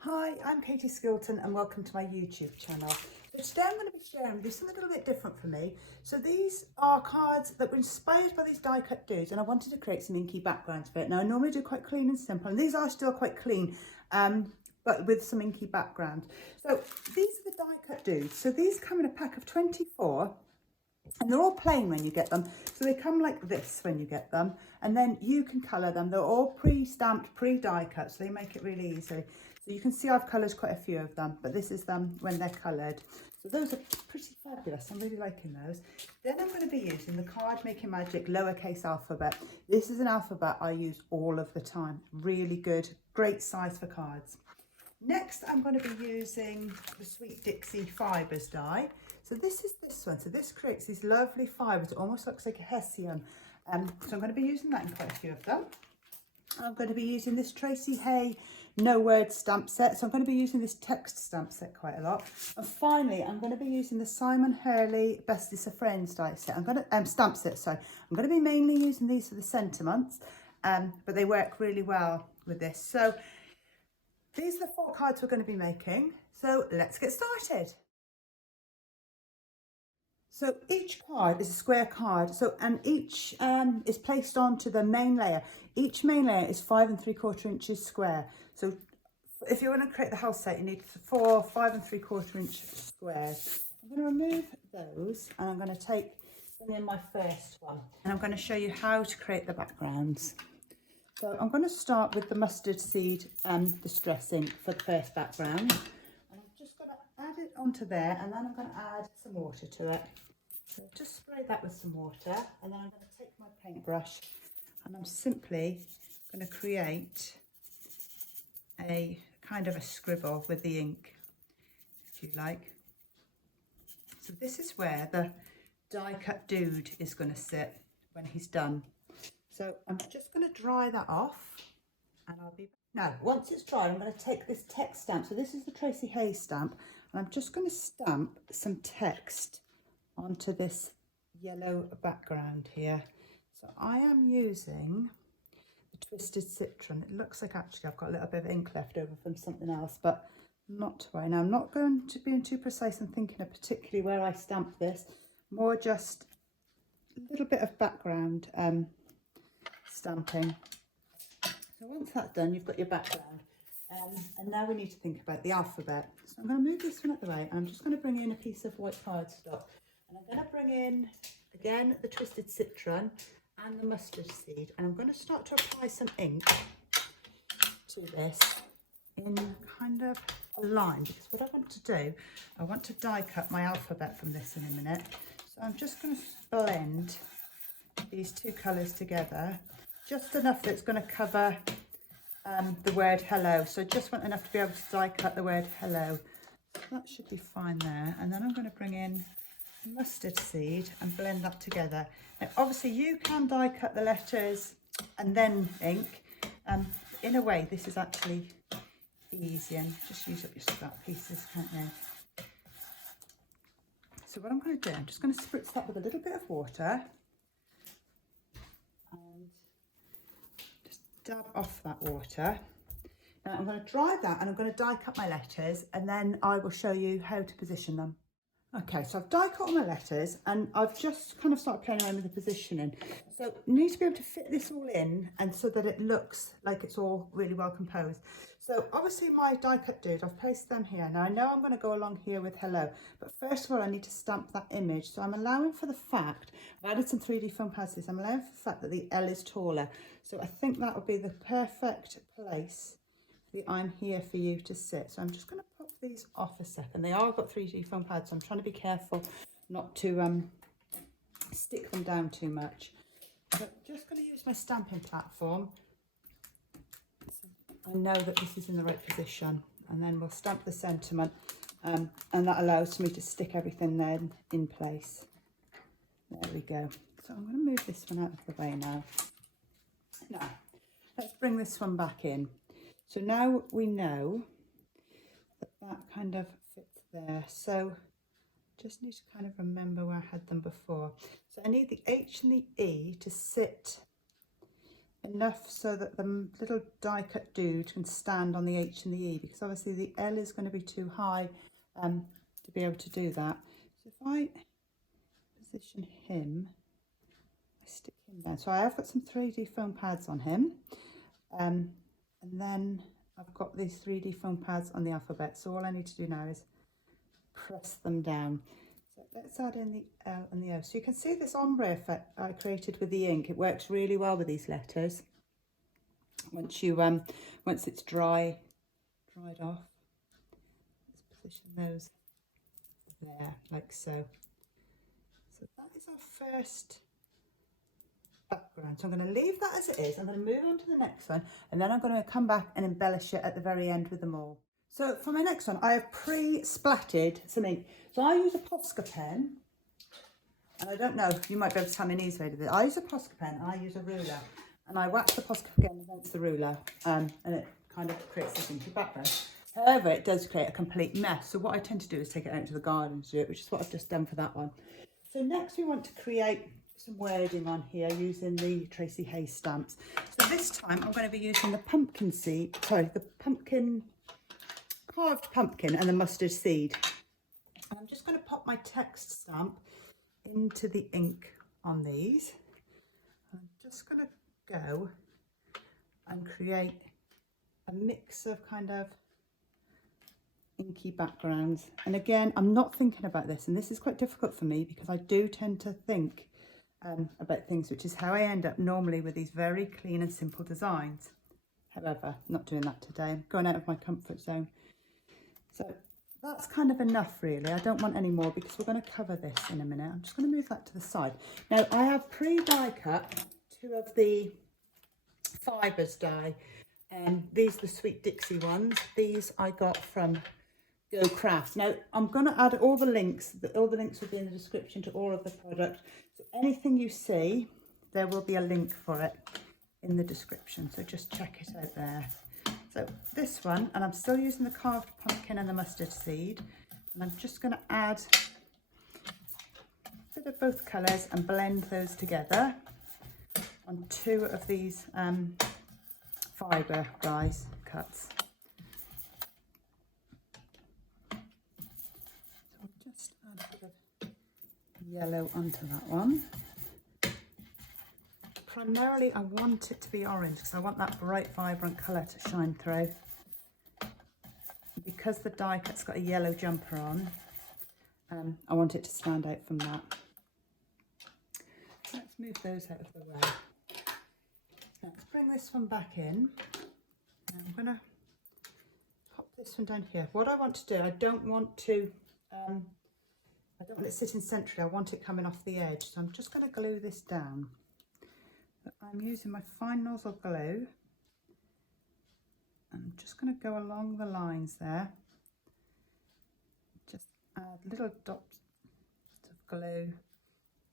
Hi, I'm Katie Skilton and welcome to my YouTube channel. So today I'm going to be sharing with you something a little bit different for me. So these are cards that were inspired by these die cut dudes and I wanted to create some inky backgrounds for it. Now I normally do quite clean and simple and these are still quite clean but with some inky background. So these are the die cut dudes. So these come in a pack of 24 and they're all plain when you get them. So they come like this when you get them and then you can colour them. They're all pre-stamped, pre-die cut, so they make it really easy. So you can see I've coloured quite a few of them, but this is them when they're coloured. So those are pretty fabulous. I'm really liking those. Then I'm going to be using the Card Making Magic lowercase alphabet. This is an alphabet I use all of the time. Really good, great size for cards. Next, I'm going to be using the Sweet Dixie Fibres die. So this is this one. So this creates these lovely fibres. It almost looks like a hessian. So I'm going to be using that in quite a few of them. I'm going to be using this Tracy Hay No Word stamp set. So I'm going to be using this text stamp set quite a lot. And finally, I'm going to be using the Simon Hurley Bestest of Friends die set. I'm going to stamp set. Sorry, I'm going to be mainly using these for the sentiments, but they work really well with this. So these are the 4 cards we're going to be making. So let's get started. So each card is a square card. And each is placed onto the main layer. Each main layer is 5 3/4 inches square. So if you want to create the house set, you need 4 5 3/4 inch squares. I'm going to remove those and I'm going to bring in my first one. And I'm going to show you how to create the backgrounds. So I'm going to start with the mustard seed distressing for the first background. And I'm just going to add it onto there and then I'm going to add some water to it. So just spray that with some water and then I'm going to take my paintbrush and I'm simply going to create a kind of a scribble with the ink, if you like. So this is where the die cut dude is going to sit when he's done. So I'm just going to dry that off and I'll be back. Now, once it's dried, I'm going to take this text stamp. So this is the Tracy Hay stamp and I'm just going to stamp some text onto this yellow background here. So I am using the Twisted Citron. It looks like actually I've got a little bit of ink left over from something else, but not to worry. Now I'm not going to be too precise and thinking of particularly where I stamp this, more just a little bit of background stamping. So once that's done, you've got your background. And now we need to think about the alphabet. So I'm going to move this one out the way and I'm just going to bring in a piece of white cardstock. And I'm going to bring in, again, the Twisted Citron and the mustard seed. And I'm going to start to apply some ink to this in kind of a line. Because what I want to do, I want to die cut my alphabet from this in a minute. So I'm just going to blend these 2 colours together. Just enough that it's going to cover the word hello. So just want enough to be able to die cut the word hello. So that should be fine there. And then I'm going to bring in mustard seed and blend that together. Now obviously you can die cut the letters and then ink. In a way this is actually easy and just use up your scrap pieces, can't you? So what I'm going to do, I'm just going to spritz that with a little bit of water and just dab off that water. Now I'm going to dry that and I'm going to die cut my letters and then I will show you how to position them. Okay, so I've die cut all my letters and I've just kind of started playing around with the positioning. So you need to be able to fit this all in and so that it looks like it's all really well composed. So obviously my die cut dude, I've placed them here. Now I know I'm going to go along here with hello, but first of all I need to stamp that image. So I'm allowing for the fact, I've added some 3D foam pads to this, I'm allowing for the fact that the L is taller. So I think that would be the perfect place that I'm here for you to sit. So I'm just going to pop these off a second. They are got 3D foam pads, so I'm trying to be careful not to stick them down too much. But just going to use my stamping platform. So I know that this is in the right position, and then we'll stamp the sentiment, and that allows me to stick everything then in place. There we go. So I'm going to move this one out of the way now. Now, let's bring this one back in. So now we know that that kind of fits there. So just need to kind of remember where I had them before. So I need the H and the E to sit enough so that the little die cut dude can stand on the H and the E, because obviously the L is going to be too high to be able to do that. So if I position him, I stick him down. So I have got some 3D foam pads on him, and then I've got these 3D foam pads on the alphabet. So all I need to do now is press them down. So let's add in the L and the O. So you can see this ombre effect I created with the ink. It works really well with these letters. Once it's dried off, let's position those there, like so. So that is our first background. So I'm going to leave that as it is. I'm going to move on to the next one, and then I'm going to come back and embellish it at the very end with them all. So for my next one, I have pre-splattered some ink. So I use a Posca pen, and I don't know, you might be able to tell me an easy way to do it. I use a Posca pen, and I use a ruler, and I wax the Posca pen against the ruler, and it kind of creates this inky background. However, it does create a complete mess. So what I tend to do is take it out into the garden to do it, which is what I've just done for that one. So next we want to create some wording on here using the Tracy Hayes stamps. So this time I'm going to be using the carved pumpkin and the mustard seed. And I'm just going to pop my text stamp into the ink on these. I'm just going to go and create a mix of kind of inky backgrounds. And again, I'm not thinking about this, and this is quite difficult for me because I do tend to think about things, which is how I end up normally with these very clean and simple designs. However, I'm not doing that today. I'm going out of my comfort zone. So that's kind of enough really. I don't want any more because we're going to cover this in a minute. I'm just going to move that to the side. Now I have pre-die cut 2 of the fibres die. These are the Sweet Dixie ones. These I got from Go Craft. Now I'm going to add all the links. All the links will be in the description to all of the product. So anything you see, there will be a link for it in the description. So just check it out there. So this one, and I'm still using the carved pumpkin and the mustard seed. And I'm just going to add a bit of both colours and blend those together on 2 of these fibre dies cuts. Just add a bit of yellow onto that one. Primarily I want it to be orange because I want that bright vibrant colour to shine through. Because the die cut's got a yellow jumper on, I want it to stand out from that. Let's move those out of the way. Let's bring this one back in. I'm going to pop this one down here. What I want to do, I don't want it sitting centrally. I want it coming off the edge. So I'm just going to glue this down. I'm using my fine nozzle glue. I'm just going to go along the lines there. Just add little dots of glue.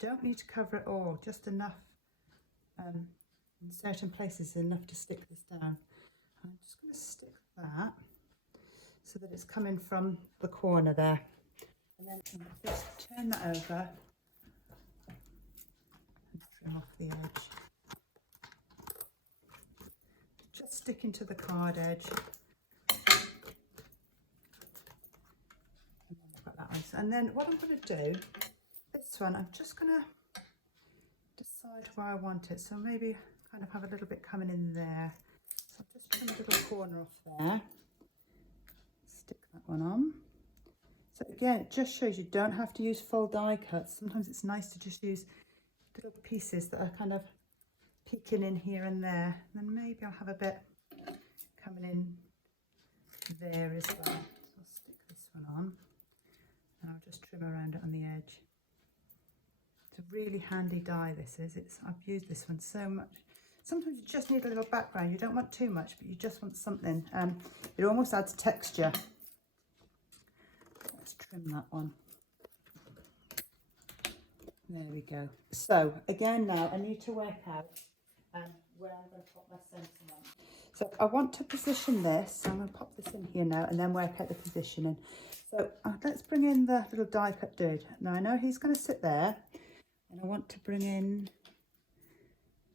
Don't need to cover it all, just enough. In certain places, enough to stick this down. I'm just going to stick that so that it's coming from the corner there. And then I'm going to just turn that over and trim off the edge. Just sticking to the card edge. And then I've got that one. And then what I'm going to do, this one, I'm just going to decide where I want it. So maybe kind of have a little bit coming in there. So I'll just trim a little corner off there. Stick that one on. So again, it just shows you don't have to use full die cuts. Sometimes it's nice to just use little pieces that are kind of peeking in here and there. And then maybe I'll have a bit coming in there as well. So I'll stick this one on and I'll just trim around it on the edge. It's a really handy die, this is. I've used this one so much. Sometimes you just need a little background. You don't want too much, but you just want something. It almost adds texture. Let's trim that one. There we go. So again now, I need to work out where I'm going to put my centre on. So I want to position this. So I'm going to pop this in here now and then work out the positioning. So let's bring in the little die cut dude. Now I know he's going to sit there, and I want to bring in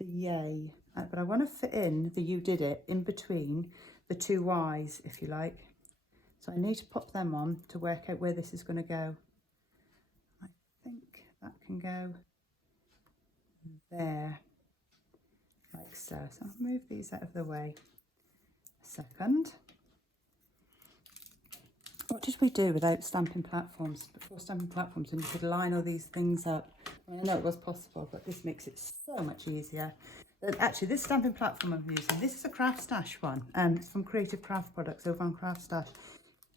the yay but I want to fit in the You Did It in between the two Y's, if you like. So I need to pop them on to work out where this is going to go. I think that can go there, like so. So I'll move these out of the way a second. What did we do without stamping platforms? Before stamping platforms, and you could line all these things up. I know it was possible, but this makes it so much easier. Actually, this stamping platform I'm using, this is a craftstash one, from Creative Craft Products over on craftstash.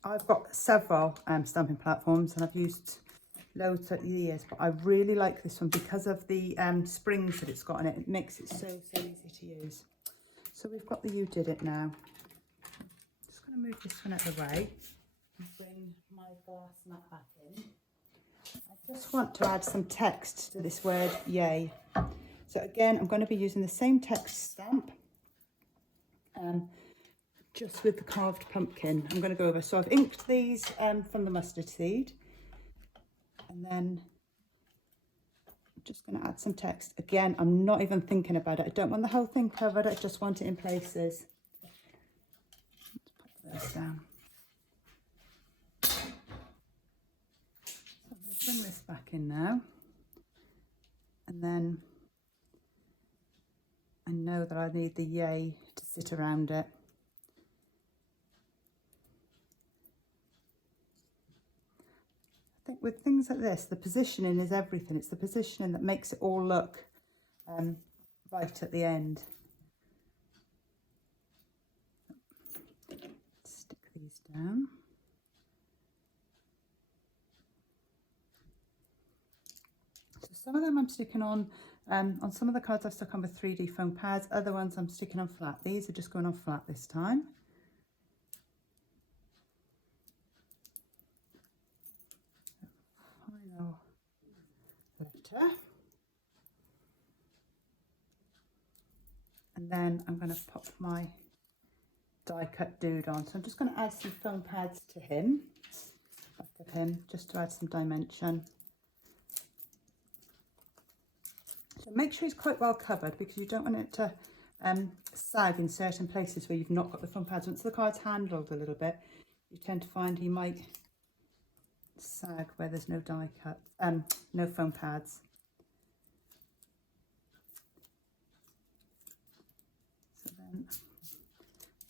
I've got several stamping platforms, and I've used loads over the years, but I really like this one because of the springs that it's got in it. It makes it so easy to use. So we've got the You Did It now. Just going to move this one out of the way. Bring my glass mat back in. I just want to add some text to this word yay. So again, I'm going to be using the same text stamp, just with the carved pumpkin. I'm going to go over. So I've inked these from the mustard seed, and then I'm just going to add some text. Again, I'm not even thinking about it. I don't want the whole thing covered. I just want it in places. Let's put this down. Bring this back in now, and then I know that I need the yay to sit around it. I think with things like this, the positioning is everything. It's the positioning that makes it all look right at the end. Stick these down. Some of them I'm sticking on some of the cards I've stuck on with 3D foam pads, other ones I'm sticking on flat. These are just going on flat this time. Final letter. And then I'm going to pop my die cut dude on. So I'm just going to add some foam pads to him, back of him, just to add some dimension. So make sure it's quite well covered, because you don't want it to sag in certain places where you've not got the foam pads. Once the card's handled a little bit, you tend to find he might sag where there's no die cut, no foam pads. So then I'm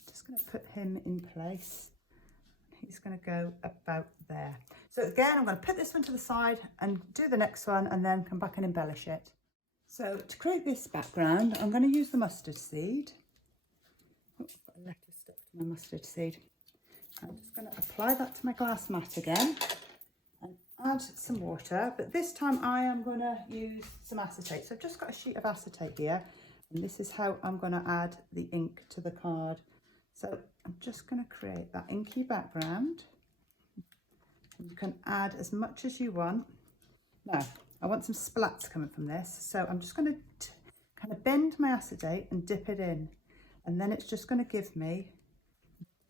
just going to put him in place. He's going to go about there. So again, I'm going to put this one to the side and do the next one, and then come back and embellish it. So to create this background, I'm going to use the mustard seed. Oh, I've got a letter stuck to my mustard seed. I'm just going to apply that to my glass mat again and add some water, but this time I am going to use some acetate. So I've just got a sheet of acetate here, and this is how I'm going to add the ink to the card. So I'm just going to create that inky background. You can add as much as you want. Now, I want some splats coming from this, so I'm just going to kind of bend my acetate and dip it in, and then it's just going to give me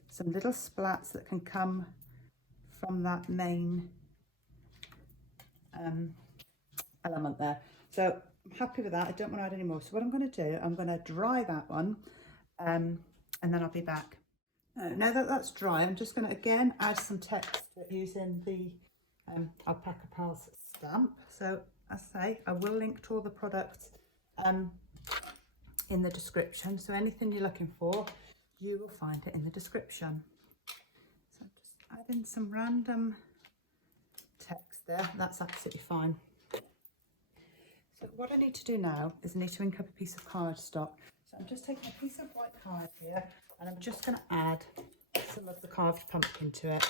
some little splats that can come from that main element there. So I'm happy with that. I don't want to add any more. So what I'm going to do, I'm going to dry that one, and then I'll be back. Now that that's dry, I'm just going to again add some text to it using the Alpaca Pals stamp. So as I say, I will link to all the products in the description. So anything you're looking for, you will find it in the description. So just add in some random text there. That's absolutely fine. So what I need to do now is I need to ink up a piece of cardstock. So I'm just taking a piece of white card here, and I'm just going to add some of the carved pumpkin to it.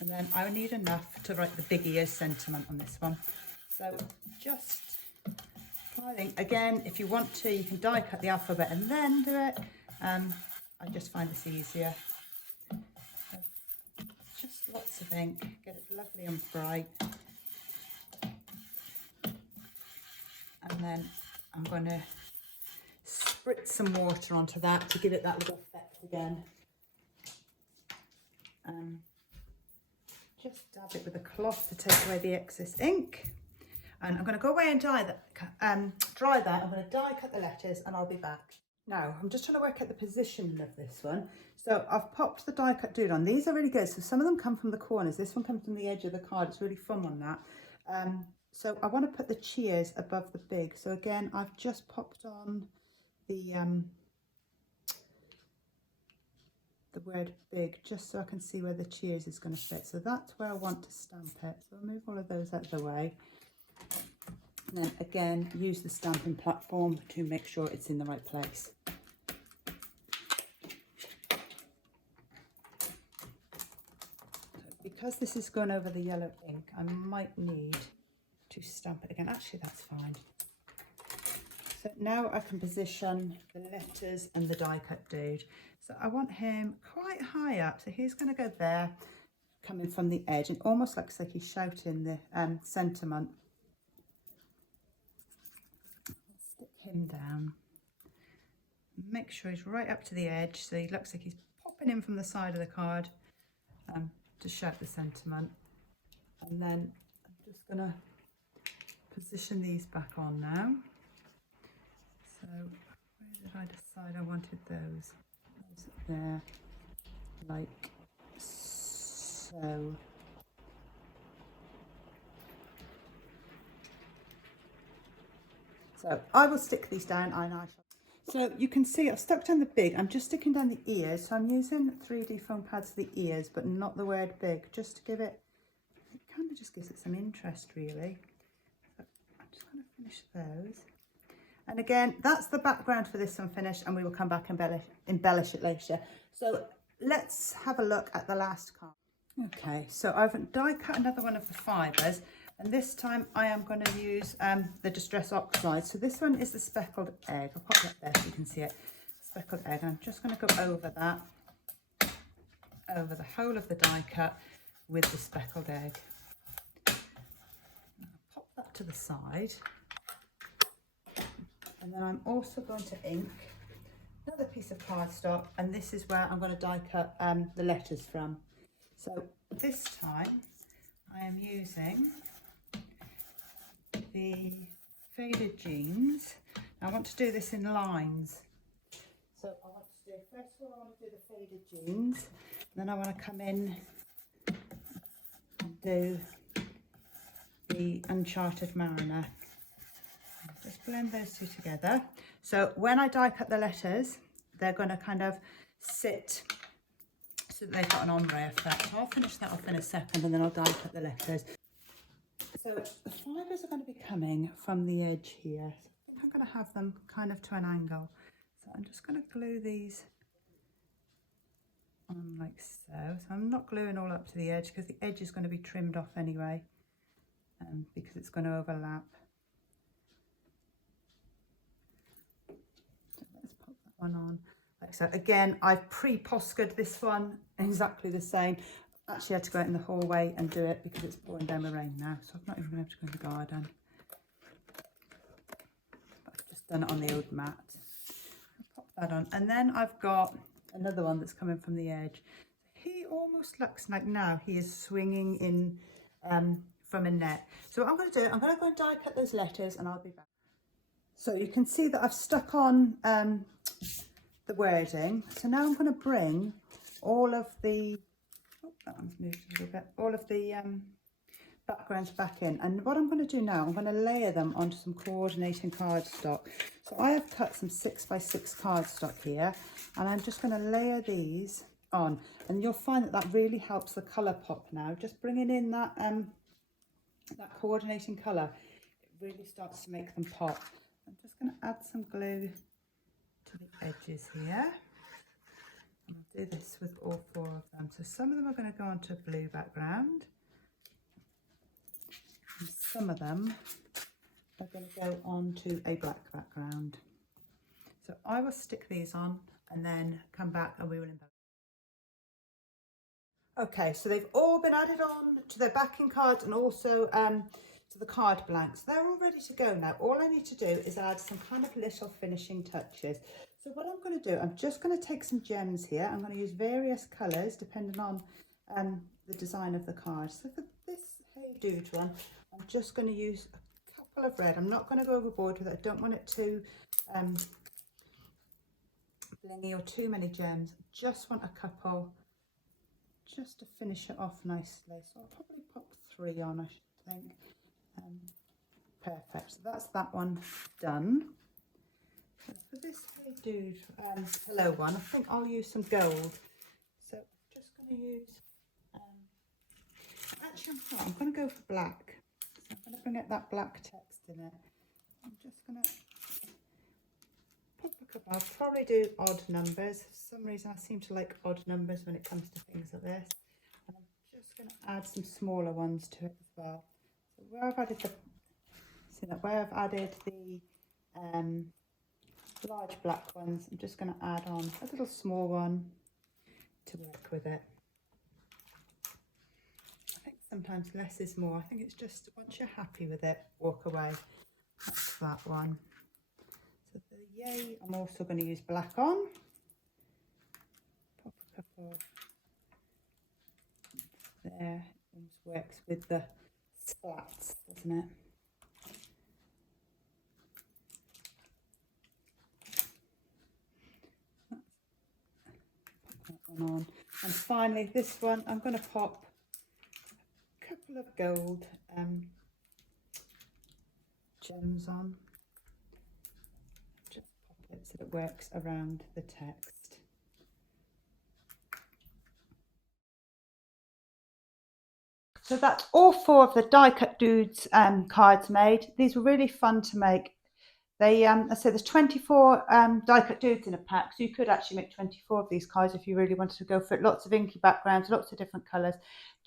And then I need enough to write the big ears sentiment on this one. So just applying. Again, if you want to, you can die cut the alphabet and then do it. I just find this easier. So just lots of ink, get it lovely and bright. And then I'm going to spritz some water onto that to give it that little effect again. Just dab it with a cloth to take away the excess ink. And I'm going to go away and dry that. I'm going to die cut the letters and I'll be back. Now, I'm just trying to work out the positioning of this one. So I've popped the die cut dood on. These are really good. So some of them come from the corners. This one comes from the edge of the card. It's really fun on that. So I want to put the cheers above the big. So again, I've just popped on the word big, just so I can see where the cheers is going to fit. So that's where I want to stamp it. So I'll move all of those out of the way. And then again, use the stamping platform to make sure it's in the right place. So because this is going over the yellow ink, I might need to stamp it again. Actually, that's fine. So now I can position the letters and the die cut dude. So I want him quite high up. So he's going to go there, coming from the edge, and almost looks like he's shouting the sentiment. Stick him down. Make sure he's right up to the edge, so he looks like he's popping in from the side of the card to shout the sentiment. And then I'm just going to position these back on now. So where did I decide I wanted those? There, like so. So I will stick these down and I shall. So you can see I've stuck down the big. I'm just sticking down the ears. So I'm using 3D foam pads for the ears, but not the word big, just to give it kind of just gives it some interest really. So I'm just going to finish those. And again, that's the background for this one finished, and we will come back and embellish it later. So let's have a look at the last card. Okay, so I've die cut another one of the fibres, and this time I am going to use the Distress Oxide. So this one is the speckled egg. I'll pop that there so you can see it. Speckled egg. And I'm just going to go over that, over the whole of the die cut with the speckled egg. I'll pop that to the side. And then I'm also going to ink another piece of cardstock, and this is where I'm going to die cut the letters from. So this time I am using the faded jeans. I want to do this in lines. So I want to do, first of all I want to do the faded jeans, then I want to come in and do the Uncharted Mariner. Just blend those two together. So when I die cut the letters, they're going to kind of sit so that they've got an ombre effect. So I'll finish that off in a second, and then I'll die cut the letters. So the fibres are going to be coming from the edge here. So I think I'm going to have them kind of to an angle. So I'm just going to glue these on like so. So I'm not gluing all up to the edge because the edge is going to be trimmed off anyway, because it's going to overlap. On like so. Again, I've pre-poskered this one exactly the same. Actually had to go out in the hallway and do it because it's pouring down the rain now, so I've not even been able to go in the garden, but I've just done it on the old mat. I'll pop that on, and then I've got another one that's coming from the edge. He almost looks like now he is swinging in from a net. So what I'm going to do, I'm going to go and die cut those letters and I'll be back. So you can see that I've stuck on the wording. So now I'm going to bring all of the, oh, that one's moved a little bit, all of the backgrounds back in. And what I'm going to do now, I'm going to layer them onto some coordinating cardstock. So I have cut some 6x6 cardstock here, and I'm just going to layer these on. And you'll find that that really helps the colour pop now. Just bringing in that, that coordinating colour, it really starts to make them pop. I'm just going to add some glue to the edges here. And I'll do this with all four of them. So some of them are going to go onto a blue background, and some of them are going to go onto a black background. So I will stick these on and then come back and we will embellish. Okay, so they've all been added on to their backing cards and also to the card blanks. They're all ready to go now. All I need to do is add some kind of little finishing touches. So what I'm going to do, I'm just going to take some gems here. I'm going to use various colours depending on the design of the card. So for this Hey Dude one, I'm just going to use a couple of red. I'm not going to go overboard with it. I don't want it too blingy or too many gems. I just want a couple just to finish it off nicely. So I'll probably pop 3 on, I should think. Perfect. So that's that one done. So for this Hey Dude hello one, I think I'll use some gold. So I'm just going to use, actually I'm going to go for black. So I'm going to bring out that black text in it. I'm just going to pop a couple. I'll probably do odd numbers. For some reason I seem to like odd numbers when it comes to things like this. And I'm just going to add some smaller ones to it as well. So where I've added the, see that, where I've added the large black ones, I'm just going to add on a little small one to work with it. I think sometimes less is more. I think it's just once you're happy with it, walk away. That's that one. So the yay, I'm also going to use black on. Pop a couple there. It almost works with the slats, doesn't it? Pop that one on. And finally, this one, I'm going to pop a couple of gold gems on. Just pop it so that it works around the text. So that's all 4 of the die cut dudes cards made. These were really fun to make. They, I said there's 24 die cut dudes in a pack, so you could actually make 24 of these cards if you really wanted to go for it. Lots of inky backgrounds, lots of different colours.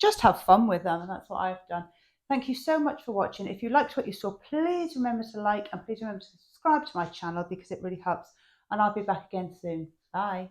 Just have fun with them, and that's what I've done. Thank you so much for watching. If you liked what you saw, please remember to like and please remember to subscribe to my channel because it really helps. And I'll be back again soon. Bye.